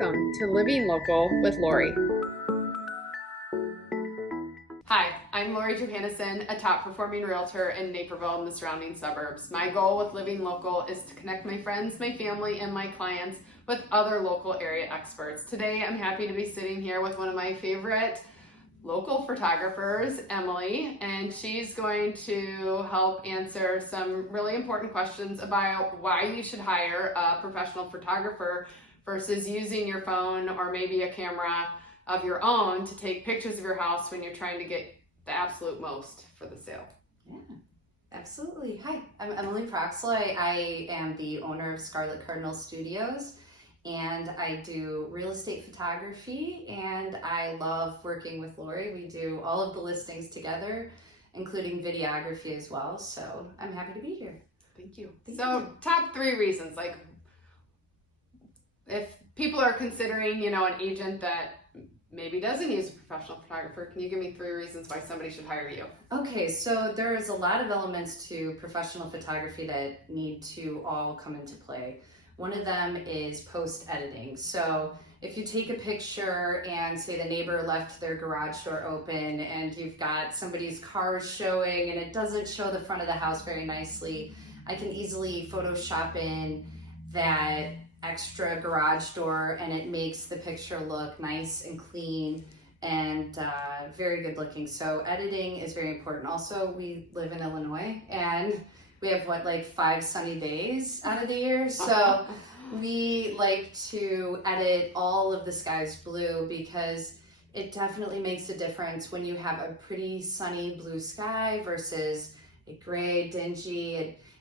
Welcome to Living Local with Lori. Hi, I'm Lori Johanneson, a top performing realtor in Naperville and the surrounding suburbs. My goal with Living Local is to connect my friends, my family, and my clients with other local area experts. Today, I'm happy to be sitting here with one of my favorite local photographers, Emilie, and she's going to help answer some really important questions about why you should hire a professional photographer versus using your phone or maybe a camera of your own to take pictures of your house when you're trying to get the absolute most for the sale. Yeah, absolutely. Hi, I'm Emilie Procsal. I am the owner of Scarlet Cardinal Studios, and I do real estate photography, and I love working with Lori. We do all of the listings together, including videography as well, so I'm happy to be here. Thank you. Top 3 reasons, like if people are considering, an agent that maybe doesn't use a professional photographer, can you give me 3 reasons why somebody should hire you? Okay, so there's a lot of elements to professional photography that need to all come into play. One of them is post-editing. So if you take a picture and say the neighbor left their garage door open and you've got somebody's car showing and it doesn't show the front of the house very nicely, I can easily Photoshop in that extra garage door and it makes the picture look nice and clean and very good looking. So editing is very important. Also, we live in Illinois and we have 5 sunny days out of the year. So we like to edit all of the skies blue because it definitely makes a difference when you have a pretty sunny blue sky versus a gray, dingy.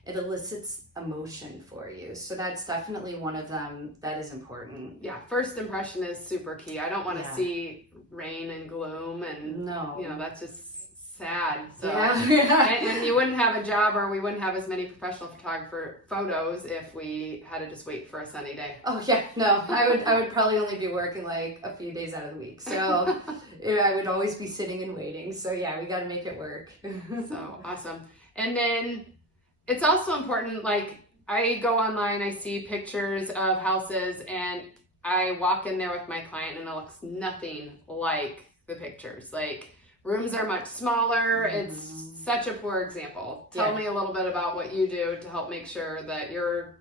It elicits emotion for you. So that's definitely one of them that is important. Yeah, first impression is super key. I don't want to see rain and gloom and that's just sad. So and you wouldn't have a job, or we wouldn't have as many professional photographer photos if we had to just wait for a sunny day. Oh yeah, no, I would probably only be working a few days out of the week. So I would always be sitting and waiting. So yeah, we got to make it work. So awesome. And then it's also important, I go online, I see pictures of houses, and I walk in there with my client and it looks nothing like the pictures. Rooms are much smaller. It's such a poor example. Tell me a little bit about what you do to help make sure that you're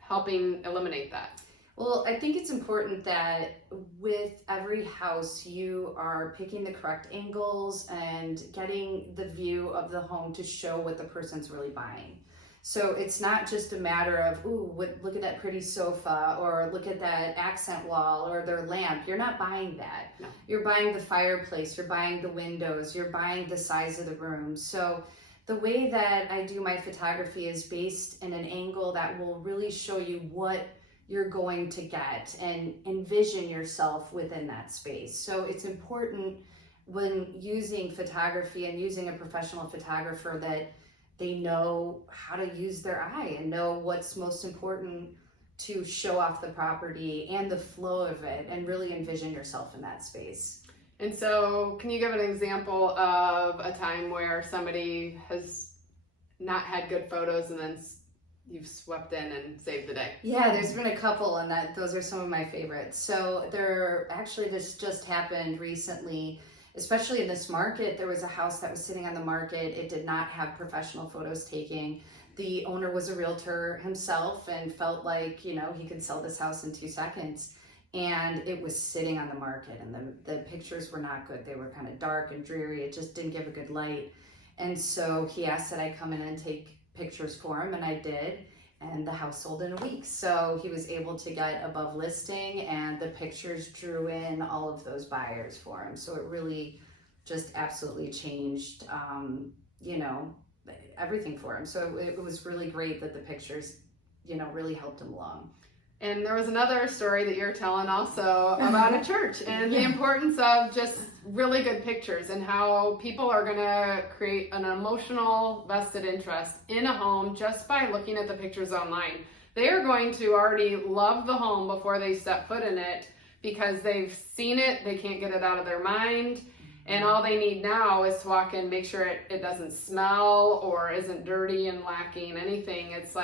helping eliminate that. Well, I think it's important that with every house, you are picking the correct angles and getting the view of the home to show what the person's really buying. So it's not just a matter of, look at that pretty sofa, or look at that accent wall, or their lamp. You're not buying that. No. You're buying the fireplace, you're buying the windows, you're buying the size of the room. So the way that I do my photography is based in an angle that will really show you what you're going to get and envision yourself within that space. So it's important when using photography and using a professional photographer that they know how to use their eye and know what's most important to show off the property and the flow of it and really envision yourself in that space. And so can you give an example of a time where somebody has not had good photos and then you've swept in and saved the day? Yeah, there's been a couple, and those are some of my favorites. So this just happened recently. Especially in this market, there was a house that was sitting on the market. It did not have professional photos taking. The owner was a realtor himself and felt like, he could sell this house in 2 seconds. And it was sitting on the market, and the pictures were not good. They were kind of dark and dreary. It just didn't give a good light. And so he asked that I come in and take pictures for him, and I did. And the house sold in a week. So he was able to get above listing, and the pictures drew in all of those buyers for him. So it really just absolutely changed, everything for him. So it was really great that the pictures, really helped him along. And there was another story that you're telling also about a church and the importance of just really good pictures and how people are going to create an emotional vested interest in a home just by looking at the pictures online. They are going to already love the home before they step foot in it because they've seen it, they can't get it out of their mind, and all they need now is to walk in, make sure it doesn't smell or isn't dirty and lacking anything. It's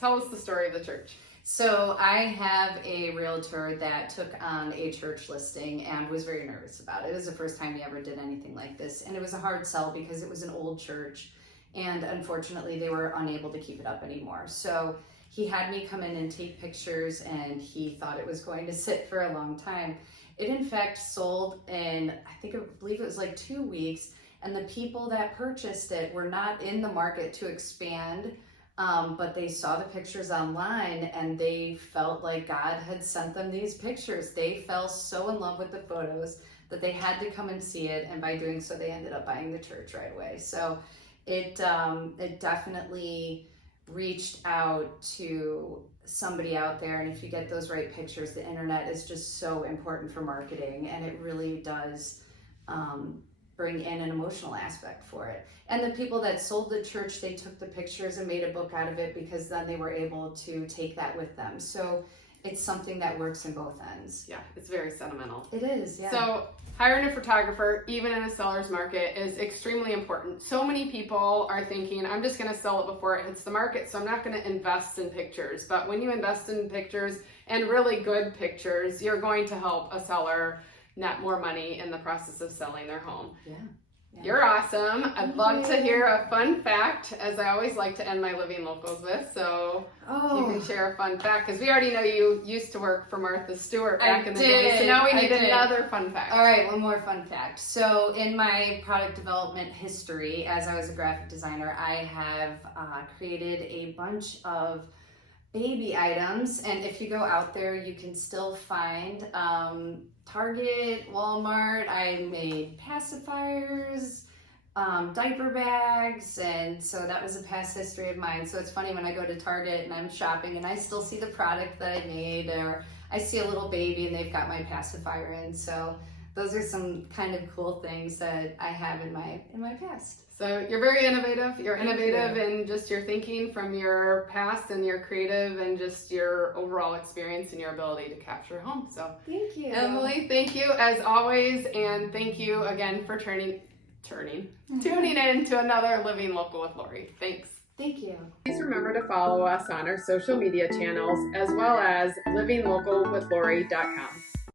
tell us the story of the church. So I have a realtor that took on a church listing and was very nervous about it. It was the first time he ever did anything like this. And it was a hard sell because it was an old church. And unfortunately, they were unable to keep it up anymore. So he had me come in and take pictures, and he thought it was going to sit for a long time. It in fact sold in, I believe it was like 2 weeks. And the people that purchased it were not in the market to expand, but they saw the pictures online and they felt like God had sent them these pictures. They fell so in love with the photos that they had to come and see it, and by doing so, they ended up buying the church right away. So it definitely reached out to somebody out there, and if you get those right pictures, the internet is just so important for marketing, and it really does bring in an emotional aspect for it. And the people that sold the church, they took the pictures and made a book out of it, because then they were able to take that with them. So it's something that works in both ends. Yeah, it's very sentimental. It is, yeah. So hiring a photographer, even in a seller's market, is extremely important. So many people are thinking, I'm just gonna sell it before it hits the market, so I'm not gonna invest in pictures. But when you invest in pictures, and really good pictures, you're going to help a seller net more money in the process of selling their home. Yeah. You're awesome. I'd love to hear a fun fact, as I always like to end my living locals with. So you can share a fun fact, because we already know you used to work for Martha Stewart back in the day. So now we need another fun fact. All right, one more fun fact. So in my product development history, as I was a graphic designer, I have created a bunch of baby items, and if you go out there, you can still find Target, Walmart. I made pacifiers, diaper bags, and so that was a past history of mine. So it's funny when I go to Target and I'm shopping and I still see the product that I made, or I see a little baby and they've got my pacifier in. So those are some kind of cool things that I have in my past. So you're very innovative. You're innovative in just your thinking from your past, and you're creative, and just your overall experience and your ability to capture home. So thank you, Emilie. Thank you as always, and thank you again for tuning in to another Living Local with Lori. Thanks. Thank you. Please remember to follow us on our social media channels, as well as livinglocalwithlori.com.